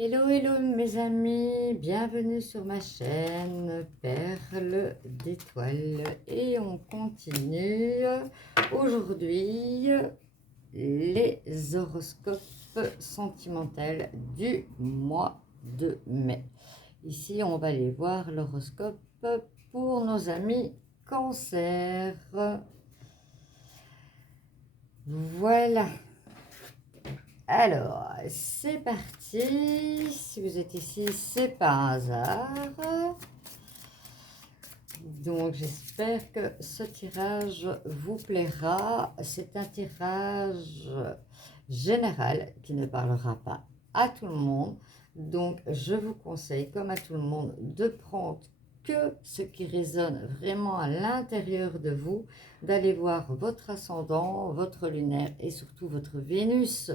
Hello, hello mes amis, bienvenue sur ma chaîne Perle d'étoiles et on continue aujourd'hui les horoscopes sentimentaux du mois de mai. Ici on va aller voir l'horoscope pour nos amis Cancer. Voilà. Alors, c'est parti. Si vous êtes ici, c'est par hasard. Donc, j'espère que ce tirage vous plaira. C'est un tirage général qui ne parlera pas à tout le monde. Donc, je vous conseille, comme à tout le monde, de prendre que ce qui résonne vraiment à l'intérieur de vous, d'aller voir votre ascendant, votre lunaire et surtout votre Vénus,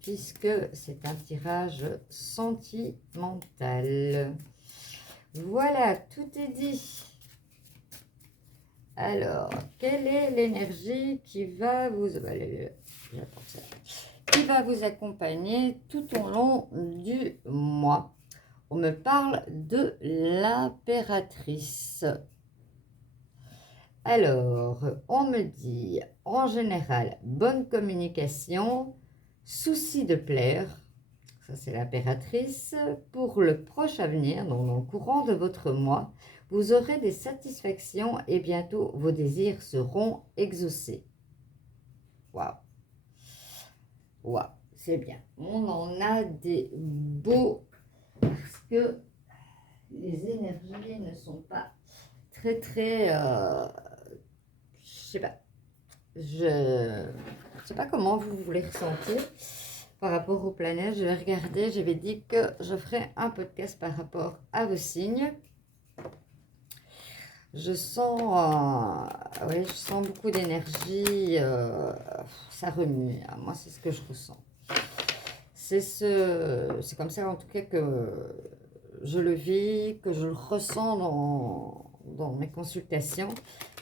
puisque c'est un tirage sentimental. Voilà, tout est dit. Alors, quelle est l'énergie qui va vous... qui va vous accompagner tout au long du mois? On me parle de l'impératrice. Alors, on me dit, en général, bonne communication, souci de plaire, ça c'est l'impératrice. Pour le proche avenir, donc dans le courant de votre mois, vous aurez des satisfactions et bientôt vos désirs seront exaucés. Waouh, waouh, c'est bien. On en a des beaux, parce que les énergies ne sont pas très, je sais pas, je sais pas comment vous voulez ressentir par rapport aux planètes. Je vais regarder, j'avais dit que je ferais un podcast par rapport à vos signes. Je sens, ouais, je sens beaucoup d'énergie, ça remue. Moi, c'est ce que je ressens. C'est comme ça en tout cas que je le vis, que je le ressens dans mes consultations.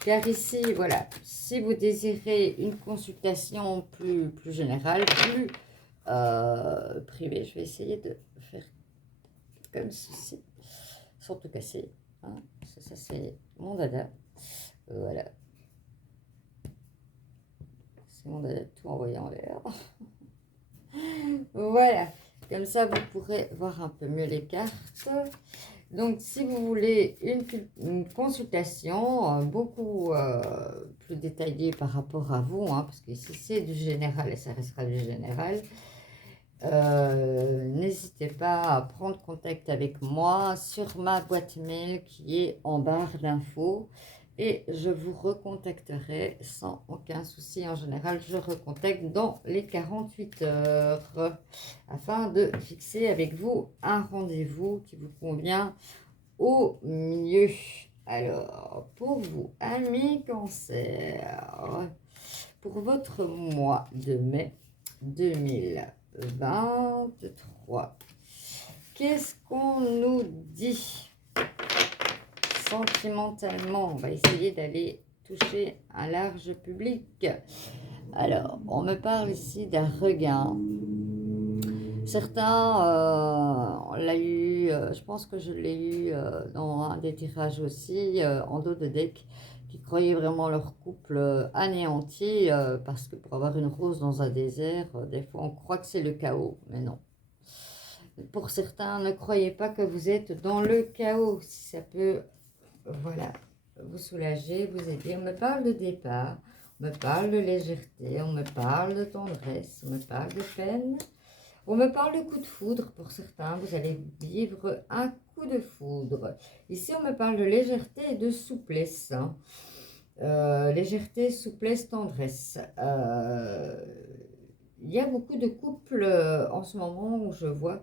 Car ici, voilà, si vous désirez une consultation plus générale, plus privée, je vais essayer de faire comme ceci, sans tout casser. Hein. Ça c'est mon dada. Voilà. C'est mon dada tout envoyé en l'air. Voilà. Comme ça, vous pourrez voir un peu mieux les cartes. Donc, si vous voulez une consultation beaucoup plus détaillée par rapport à vous, hein, parce que ici c'est du général et ça restera du général, n'hésitez pas à prendre contact avec moi sur ma boîte mail qui est en barre d'infos et je vous recontacterai sans aucun souci. En général, je recontacte dans les 48 heures afin de fixer avec vous un rendez-vous qui vous convient au mieux. Alors, pour vous, amis Cancer, pour votre mois de mai 2023, qu'est-ce qu'on nous dit sentimentalement? On va essayer d'aller toucher un large public. Alors, on me parle ici d'un regain. Certains, on l'a eu, je pense que je l'ai eu dans un des tirages aussi, en dos de deck, qui croyaient vraiment leur couple anéanti, parce que pour avoir une rose dans un désert, des fois on croit que c'est le chaos, mais non. Pour certains, ne croyez pas que vous êtes dans le chaos, si ça peut, voilà, vous soulager, vous aider. On me parle de départ, on me parle de légèreté, on me parle de tendresse, on me parle de peine. On me parle de coup de foudre pour certains, vous allez vivre un coup de foudre. Ici, on me parle de légèreté et de souplesse. Hein. Légèreté, souplesse, tendresse. Il y a beaucoup de couples en ce moment où je vois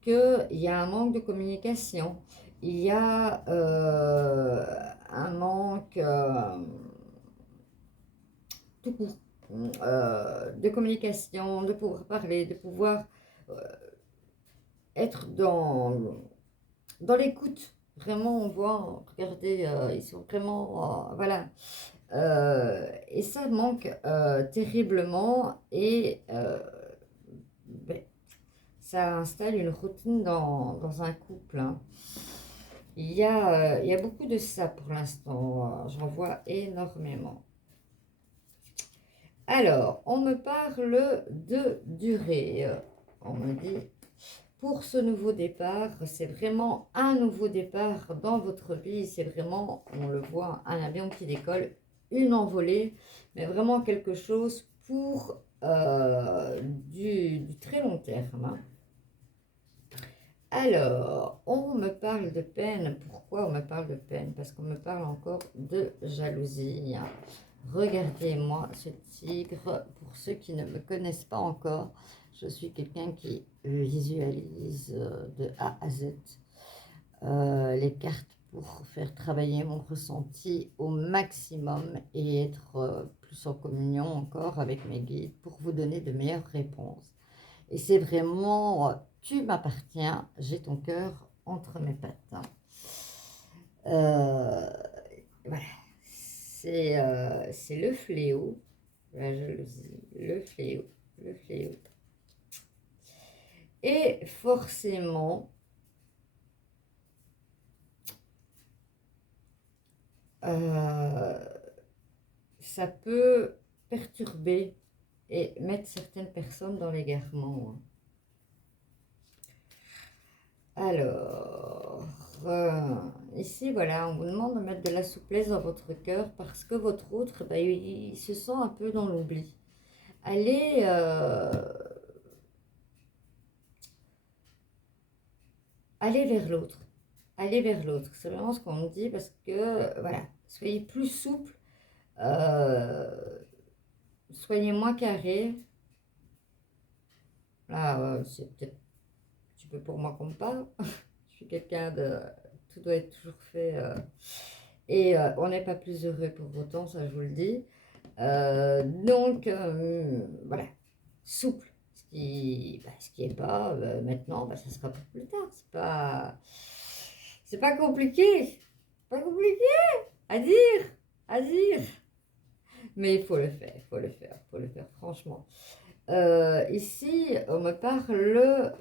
qu'il y a un manque de communication. Il y a un manque tout court de communication, de pouvoir parler, de pouvoir être dans l'écoute. Vraiment, on voit, regardez, ils sont vraiment, voilà. Et ça manque terriblement et ben, ça installe une routine dans un couple, hein. Il y a beaucoup de ça pour l'instant. J'en vois énormément. Alors, on me parle de durée. On me dit, pour ce nouveau départ, c'est vraiment un nouveau départ dans votre vie. C'est vraiment, on le voit, un avion qui décolle, une envolée, mais vraiment quelque chose pour du très long terme, hein. Alors, on me parle de peine. Pourquoi on me parle de peine? Parce qu'on me parle encore de jalousie. Regardez-moi ce tigre. Pour ceux qui ne me connaissent pas encore, je suis quelqu'un qui visualise de A à Z les cartes pour faire travailler mon ressenti au maximum et être plus en communion encore avec mes guides pour vous donner de meilleures réponses. Et c'est vraiment, tu m'appartiens, j'ai ton cœur entre mes pattes, hein. Voilà, c'est le fléau, la jalousie, le fléau, le fléau. Et forcément, ça peut perturber et mettre certaines personnes dans l'égarement, hein. Alors, ici, voilà, on vous demande de mettre de la souplesse dans votre cœur parce que votre autre, bah, il se sent un peu dans l'oubli. Allez, allez vers l'autre. Allez vers l'autre. C'est vraiment ce qu'on me dit parce que, voilà, soyez plus souple, soyez moins carré. Là, c'est peut-être un petit peu pour moi qu'on me parle. Je suis quelqu'un de... Tout doit être toujours fait. Et on n'est pas plus heureux pour autant, ça je vous le dis. Donc, voilà, souple. Ce qui est pas maintenant, bah, ça sera pour plus tard. C'est pas compliqué. Pas compliqué à dire, à dire. Mais il faut le faire, il faut le faire, il faut le faire, franchement. Ici, on me parle que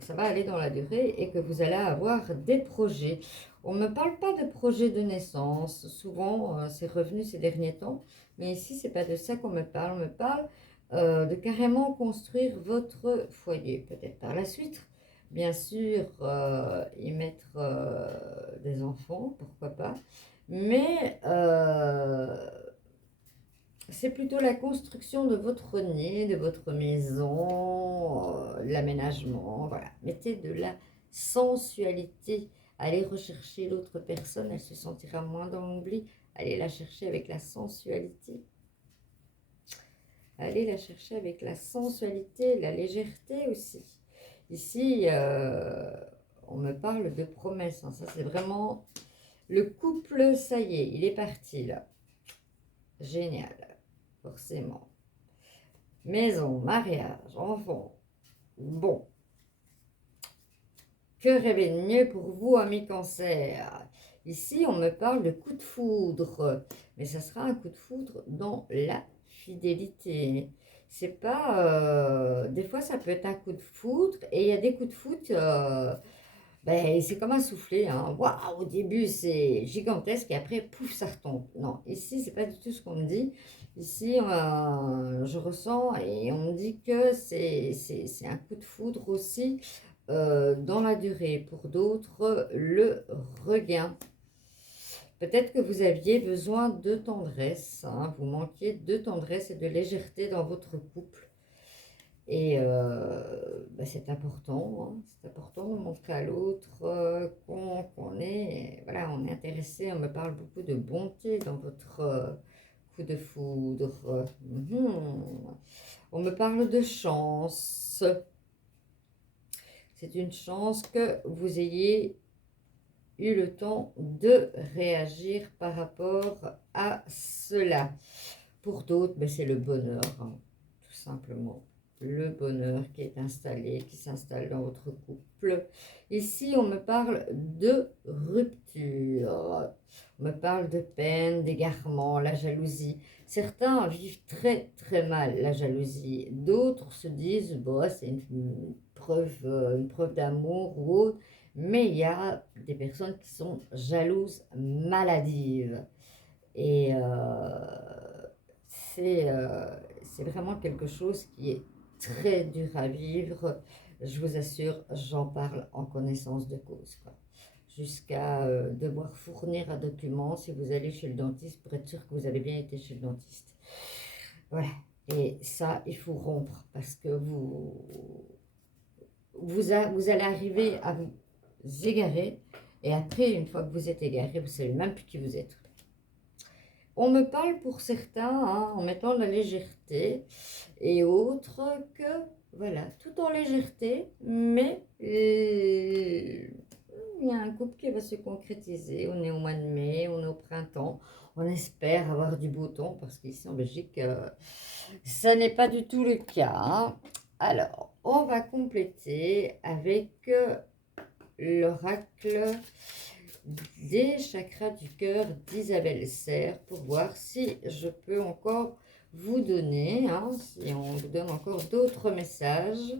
ça va aller dans la durée et que vous allez avoir des projets. On ne me parle pas de projet de naissance. Souvent, c'est revenu ces derniers temps. Mais ici, c'est pas de ça qu'on me parle. On me parle de carrément construire votre foyer. Peut-être par la suite. Bien sûr, y mettre des enfants, pourquoi pas. Mais c'est plutôt la construction de votre nid, de votre maison, l'aménagement, voilà. Mettez de la sensualité. Allez rechercher l'autre personne, elle se sentira moins dans l'oubli. Allez la chercher avec la sensualité. Allez la chercher avec la sensualité, la légèreté aussi. Ici, on me parle de promesses, hein. Ça, c'est vraiment le couple, ça y est, il est parti là. Génial. Forcément. Maison, mariage, enfant. Bon. Que rêver de mieux pour vous, amis cancer? Ici, on me parle de coup de foudre. Mais ça sera un coup de foudre dans la fidélité. C'est pas... des fois, ça peut être un coup de foudre. Et il y a des coups de foudre... ben, c'est comme un soufflet, hein. Waouh, au début, c'est gigantesque et après, pouf, ça retombe. Non, ici, c'est pas du tout ce qu'on me dit. Ici, je ressens et on me dit que c'est un coup de foudre aussi dans la durée. Pour d'autres, le regain. Peut-être que vous aviez besoin de tendresse, hein. Vous manquiez de tendresse et de légèreté dans votre couple. Et bah, c'est important, hein. C'est important de montrer à l'autre qu'on est, voilà, on est intéressé. On me parle beaucoup de bonté dans votre coup de foudre. On me parle de chance. C'est une chance que vous ayez eu le temps de réagir par rapport à cela. Pour d'autres, ben, c'est le bonheur, hein, tout simplement. Le bonheur qui est installé, qui s'installe dans votre couple. Ici, on me parle de rupture. On me parle de peine, d'égarement, la jalousie. Certains vivent très très mal la jalousie. D'autres se disent, bon, c'est une une preuve d'amour ou autre, mais il y a des personnes qui sont jalouses, maladives. Et c'est vraiment quelque chose qui est très dur à vivre. Je vous assure, j'en parle en connaissance de cause, quoi. Jusqu'à devoir fournir un document si vous allez chez le dentiste pour être sûr que vous avez bien été chez le dentiste. Voilà. Et ça, il faut rompre parce que vous allez arriver à vous égarer. Et après, une fois que vous êtes égaré, vous ne savez même plus qui vous êtes. On me parle pour certains, hein, en mettant de la légèreté et autres que, voilà, tout en légèreté, mais il y a un couple qui va se concrétiser. On est au mois de mai, on est au printemps. On espère avoir du beau temps parce qu'ici en Belgique, ça n'est pas du tout le cas, hein. Alors, on va compléter avec l'oracle des chakras du cœur d'Isabelle Serre pour voir si je peux encore vous donner, hein, si on vous donne encore d'autres messages.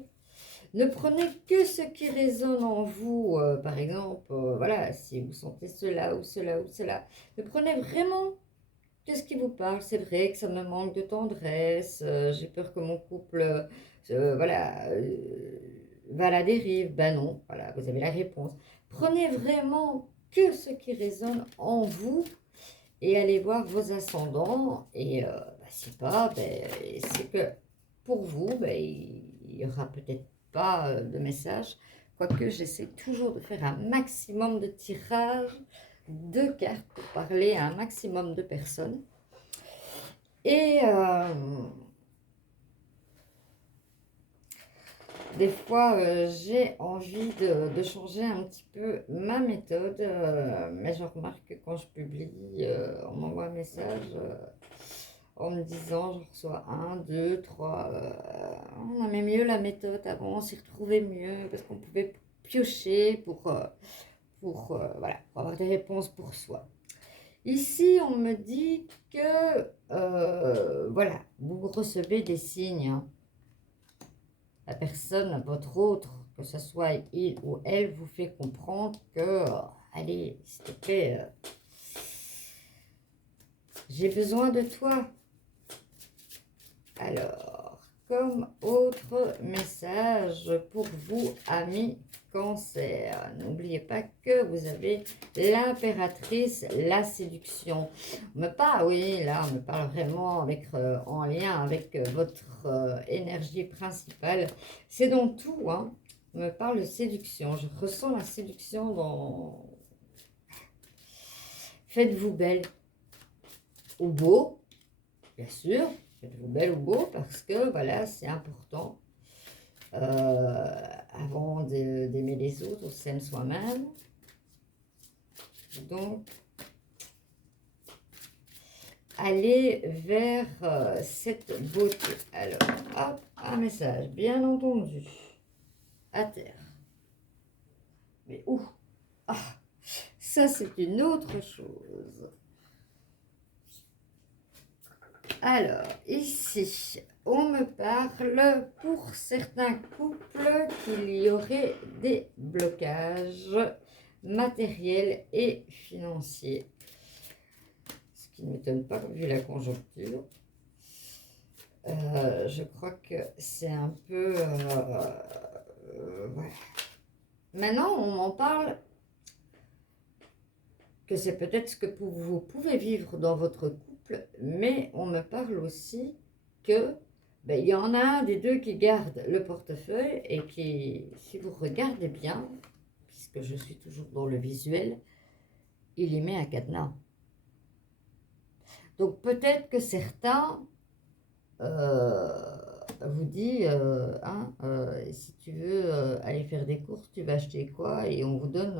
Ne prenez que ce qui résonne en vous, par exemple, voilà, si vous sentez cela ou cela ou cela. Ne prenez vraiment que ce qui vous parle. C'est vrai que ça me manque de tendresse, j'ai peur que mon couple, voilà, va à la dérive. Ben non, voilà, vous avez la réponse. Prenez vraiment que ce qui résonne en vous et allez voir vos ascendants. Et si pas, ben, c'est que pour vous, ben, il n'y aura peut-être pas de message. Quoique j'essaie toujours de faire un maximum de tirages de cartes pour parler à un maximum de personnes. Et des fois, j'ai envie de changer un petit peu ma méthode, mais je remarque que quand je publie, on m'envoie un message en me disant, je reçois 1, 2, 3, on aimait mieux la méthode avant, on s'y retrouvait mieux parce qu'on pouvait piocher voilà, pour avoir des réponses pour soi. Ici, on me dit que, voilà, vous recevez des signes, hein. La personne, votre autre, que ce soit il ou elle, vous fait comprendre que, allez, s'il te plaît, j'ai besoin de toi. Alors, comme autre message pour vous, amis Cancer, n'oubliez pas que vous avez l'impératrice, la séduction. On me parle, oui, là, on me parle vraiment avec, en lien avec votre énergie principale. C'est dans tout, hein. On me parle de séduction. Je ressens la séduction dans... Faites-vous belle ou beau, bien sûr. Faites-vous belle ou beau parce que, voilà, c'est important. Avant d'aimer les autres, on s'aime soi-même. Donc, allez vers cette beauté. Alors, hop, un message, bien entendu. À terre. Mais où? Ah, ça c'est une autre chose. Alors, ici, on me parle pour certains couples qu'il y aurait des blocages matériels et financiers. Ce qui ne m'étonne pas vu la conjoncture. Je crois que c'est un peu... voilà. Maintenant, on m'en parle que c'est peut-être ce que vous pouvez vivre dans votre couple, mais on me parle aussi que il y en a un des deux qui garde le portefeuille et qui, si vous regardez bien, puisque je suis toujours dans le visuel, il y met un cadenas. Donc peut-être que certains vous disent, hein, si tu veux aller faire des courses, tu vas acheter quoi? Et on vous donne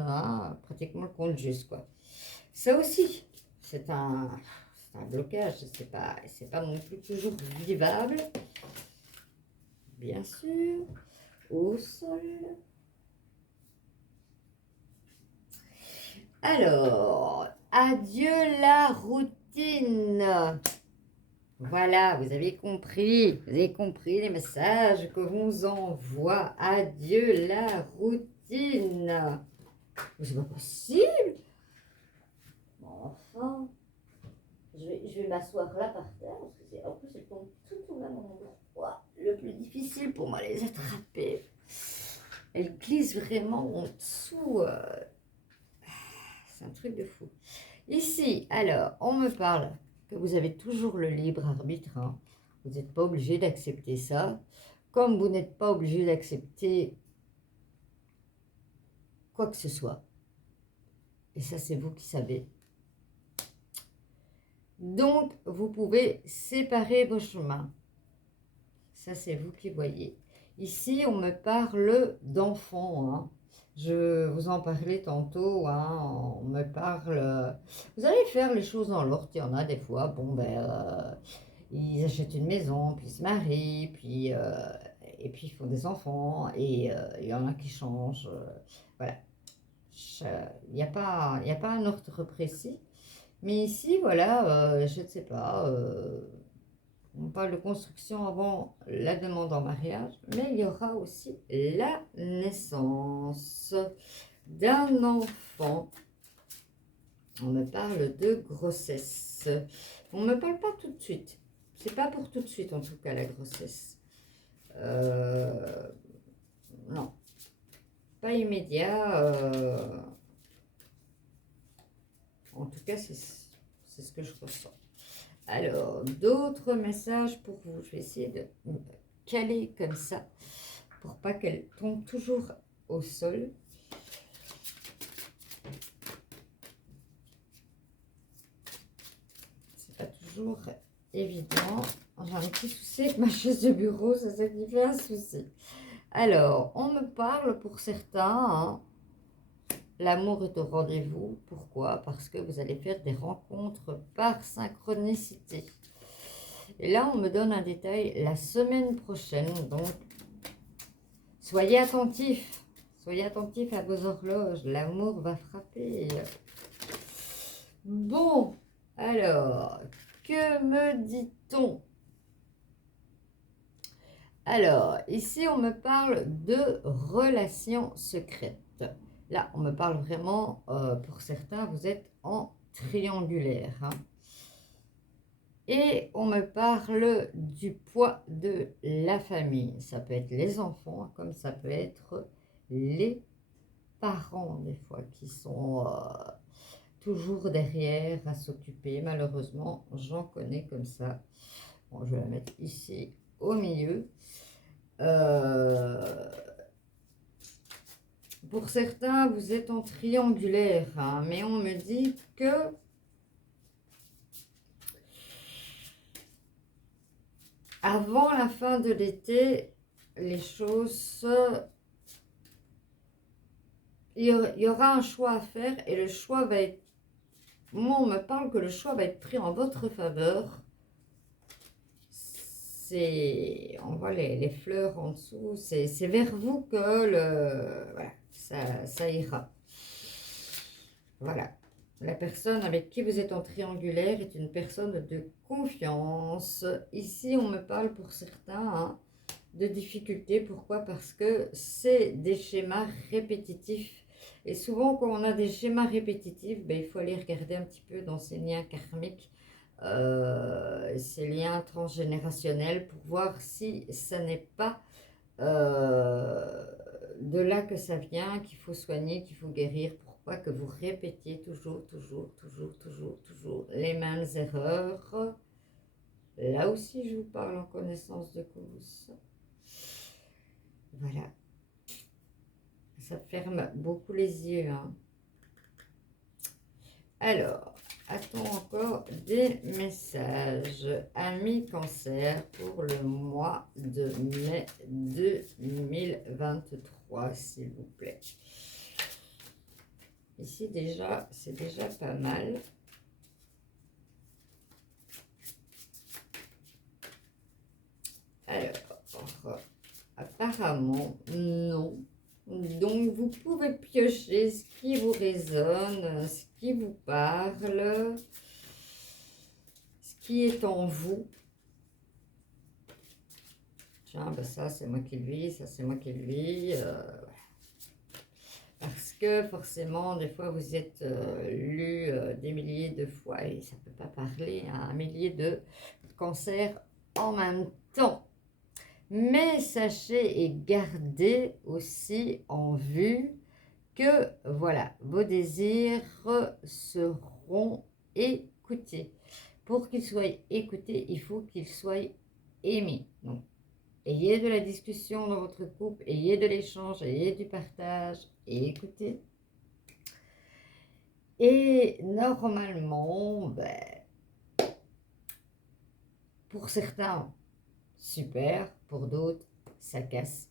pratiquement le compte juste, quoi. Ça aussi, c'est un blocage, c'est pas non plus toujours vivable. Bien sûr, au sol. Alors, adieu la routine. Voilà, vous avez compris. Vous avez compris les messages que vous envoie. Adieu la routine. Mais c'est pas possible. Bon, enfin, je vais m'asseoir là par terre parce que en plus elles tombent tout au même endroit. Le plus difficile pour moi les attraper. Elles glissent vraiment en dessous. C'est un truc de fou. Ici, alors, on me parle que vous avez toujours le libre arbitre. Hein. Vous n'êtes pas obligé d'accepter ça. Comme vous n'êtes pas obligé d'accepter quoi que ce soit. Et ça, c'est vous qui savez. Donc, vous pouvez séparer vos chemins. Ça, c'est vous qui voyez. Ici, on me parle d'enfants. Hein. Je vous en parlais tantôt. Hein. On me parle... Vous allez faire les choses dans l'ordre. Il y en a des fois. Bon, ils achètent une maison, puis ils se marient, puis, et puis ils font des enfants. Et il y en a qui changent. Voilà. Il n'y a pas un ordre précis. Mais ici, voilà, je ne sais pas, on parle de construction avant la demande en mariage, mais il y aura aussi la naissance d'un enfant. On me parle de grossesse. On ne me parle pas tout de suite. C'est pas pour tout de suite, en tout cas, la grossesse. Non, pas immédiat. En tout cas, c'est ce que je ressens. Alors, d'autres messages pour vous. Je vais essayer de me caler comme ça pour pas qu'elle tombe toujours au sol. C'est pas toujours évident. J'ai un petit souci avec ma chaise de bureau, ça signifie un souci. Alors, on me parle pour certains, hein, l'amour est au rendez-vous. Pourquoi? Parce que vous allez faire des rencontres par synchronicité. Et là, on me donne un détail la semaine prochaine. Donc, soyez attentifs. Soyez attentifs à vos horloges. L'amour va frapper. Bon, alors, que me dit-on? Alors, ici, on me parle de relations secrètes. Là, on me parle vraiment, pour certains, vous êtes en triangulaire. Hein. Et on me parle du poids de la famille. Ça peut être les enfants, comme ça peut être les parents, des fois, qui sont toujours derrière à s'occuper. Malheureusement, j'en connais comme ça. Bon, je vais la mettre ici, au milieu. Pour certains, vous êtes en triangulaire, hein, mais on me dit que avant la fin de l'été, les choses... Il y aura un choix à faire et le choix va être... Moi, on me parle que le choix va être pris en votre faveur. On voit les fleurs en dessous. C'est vers vous que voilà, ça ira. Voilà. La personne avec qui vous êtes en triangulaire est une personne de confiance. Ici, on me parle pour certains hein, de difficultés. Pourquoi? Parce que c'est des schémas répétitifs. Et souvent, quand on a des schémas répétitifs, il faut aller regarder un petit peu dans ces liens karmiques, ces liens transgénérationnels, pour voir si ça n'est pas de là que ça vient, qu'il faut soigner, qu'il faut guérir. Pourquoi que vous répétiez toujours les mêmes erreurs? Là aussi, je vous parle en connaissance de cause. Voilà. Ça ferme beaucoup les yeux. Hein. Alors, a-t-on encore des messages? Amis Cancer pour le mois de mai 2023, s'il vous plaît. Ici, déjà, c'est déjà pas mal. Alors, apparemment, non. Donc, vous pouvez piocher ce qui vous résonne, ce qui vous parle, ce qui est en vous. Tiens, ben ça c'est moi qui le vis, ça c'est moi qui le vis. Voilà. Parce que forcément, des fois, vous êtes lu des milliers de fois et ça ne peut pas parler à un millier de cancers en même temps. Mais sachez et gardez aussi en vue que, voilà, vos désirs seront écoutés. Pour qu'ils soient écoutés, il faut qu'ils soient aimés. Donc, ayez de la discussion dans votre couple, ayez de l'échange, ayez du partage et écoutez. Et normalement, ben, pour certains, super, pour d'autres, ça casse.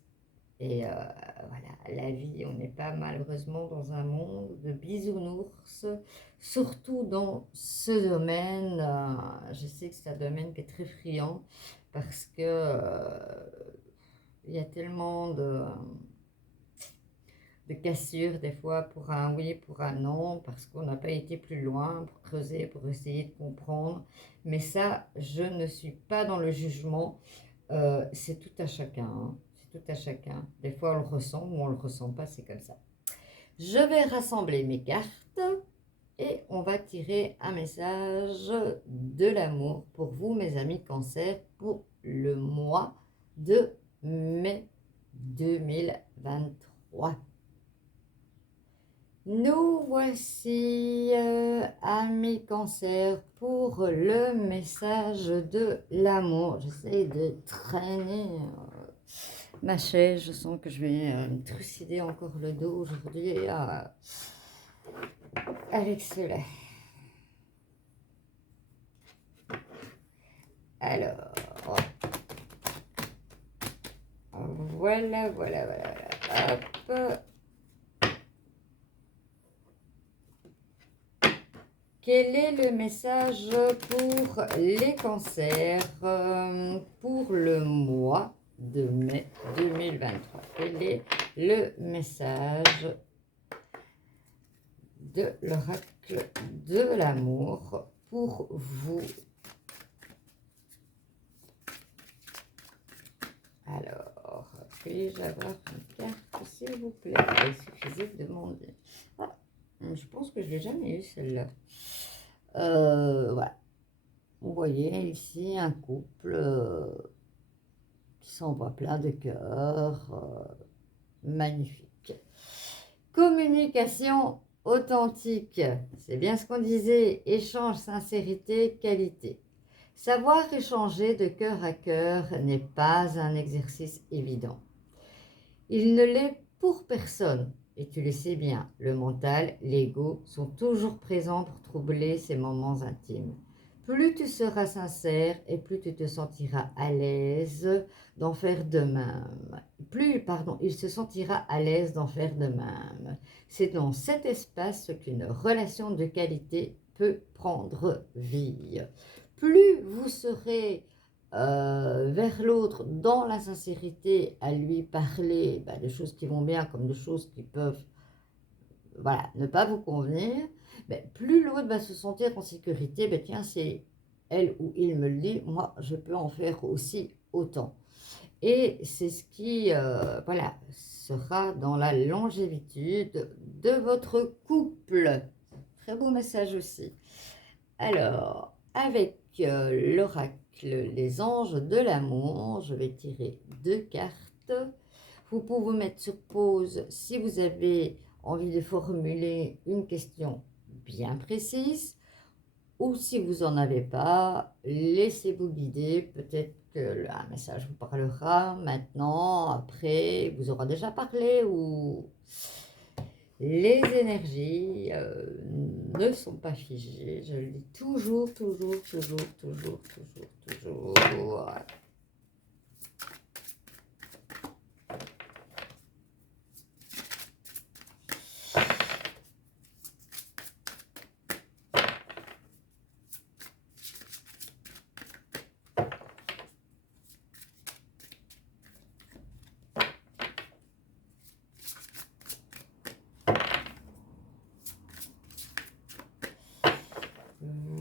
Et voilà, la vie, on n'est pas malheureusement dans un monde de bisounours, surtout dans ce domaine. Je sais que c'est un domaine qui est très friand parce que il y a tellement de cassures des fois pour un oui, pour un non, parce qu'on n'a pas été plus loin pour creuser, pour essayer de comprendre. Mais ça, je ne suis pas dans le jugement. C'est tout à chacun, hein. C'est tout à chacun. Des fois, on le ressent ou on ne le ressent pas, c'est comme ça. Je vais rassembler mes cartes et on va tirer un message de l'amour pour vous, mes amis Cancer, pour le mois de mai 2023. Nous voici, amis Cancer, pour le message de l'amour. J'essaie de traîner ma chaise. Je sens que je vais me trucider encore le dos aujourd'hui avec cela. Alors, voilà. Hop. Quel est le message pour les cancers pour le mois de mai 2023? Quel est le message de l'oracle de l'amour pour vous? Alors, puis-je avoir une carte, s'il vous plaît? Il suffisait de demander. Ah, je pense que je ne l'ai jamais eu, celle-là. Voilà. Vous voyez ici un couple qui s'envoie plein de cœurs. Magnifique. Communication authentique. C'est bien ce qu'on disait. Échange, sincérité, qualité. Savoir échanger de cœur à cœur n'est pas un exercice évident. Il ne l'est pour personne. Et tu le sais bien, le mental, l'ego sont toujours présents pour troubler ces moments intimes. Plus tu seras sincère et plus tu te sentiras à l'aise d'en faire de même. Il se sentira à l'aise d'en faire de même. C'est dans cet espace qu'une relation de qualité peut prendre vie. Plus vous serez vers l'autre dans la sincérité, à lui parler de choses qui vont bien comme de choses qui peuvent ne pas vous convenir, plus l'autre va se sentir en sécurité. Tiens, c'est elle ou il me le dit, moi je peux en faire aussi autant. Et c'est ce qui sera dans la longévité de votre couple. Très beau message aussi. Alors, avec l'oracle Les Anges de l'amour, je vais tirer 2 cartes. Vous pouvez vous mettre sur pause si vous avez envie de formuler une question bien précise, ou si vous n'en avez pas, laissez-vous guider. Peut-être que un message vous parlera maintenant, après, vous aura déjà parlé, ou les énergies ne sont pas figées. Je le dis toujours.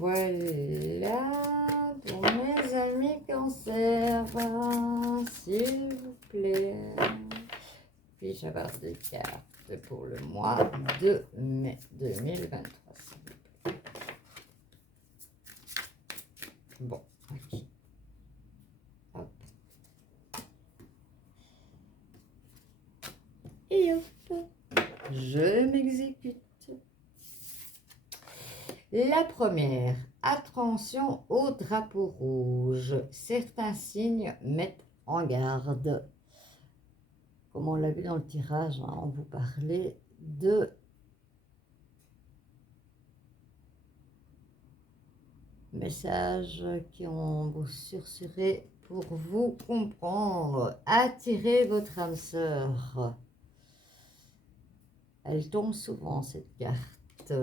Voilà, pour mes amis Cancer. puis avoir des cartes pour le mois de mai 2023, s'il vous plaît. Bon, ok. Hop. Et hop, je m'exécute. La première, attention au drapeau rouge. Certains signes mettent en garde. Comme on l'a vu dans le tirage, hein, on vous parlait de messages qui ont vous susurré pour vous comprendre. Attirez votre âme sœur. Elle tombe souvent, cette carte.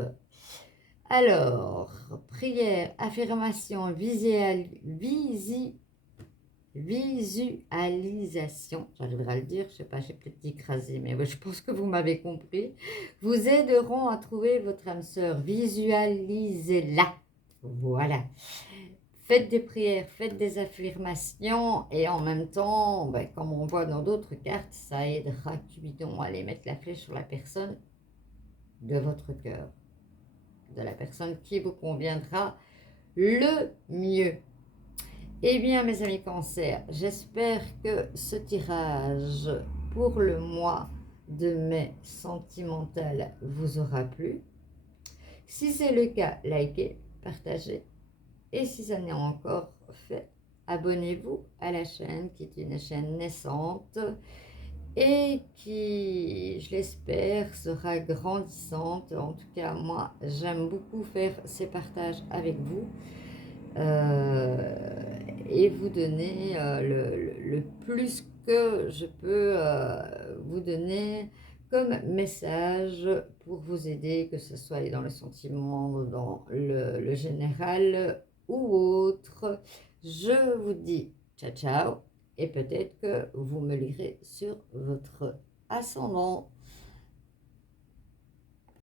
Alors, prière, affirmation, visualisation, j'arriverai à le dire, je ne sais pas, j'ai peut-être dit écrasé, mais je pense que vous m'avez compris, vous aideront à trouver votre âme sœur. Visualisez-la. Voilà. Faites des prières, faites des affirmations et en même temps, comme on voit dans d'autres cartes, ça aidera Cupidon à aller mettre la flèche sur la personne de votre cœur, de la personne qui vous conviendra le mieux. Eh bien, mes amis Cancer, j'espère que ce tirage pour le mois de mai sentimental vous aura plu. Si c'est le cas, likez, partagez. Et si ça n'est encore fait, abonnez-vous à la chaîne qui est une chaîne naissante et qui, je l'espère, sera grandissante. En tout cas, moi, j'aime beaucoup faire ces partages avec vous et vous donner le plus que je peux vous donner comme message pour vous aider, que ce soit dans le sentiment, dans le général ou autre. Je vous dis ciao ciao et peut-être que vous me lirez sur votre ascendant.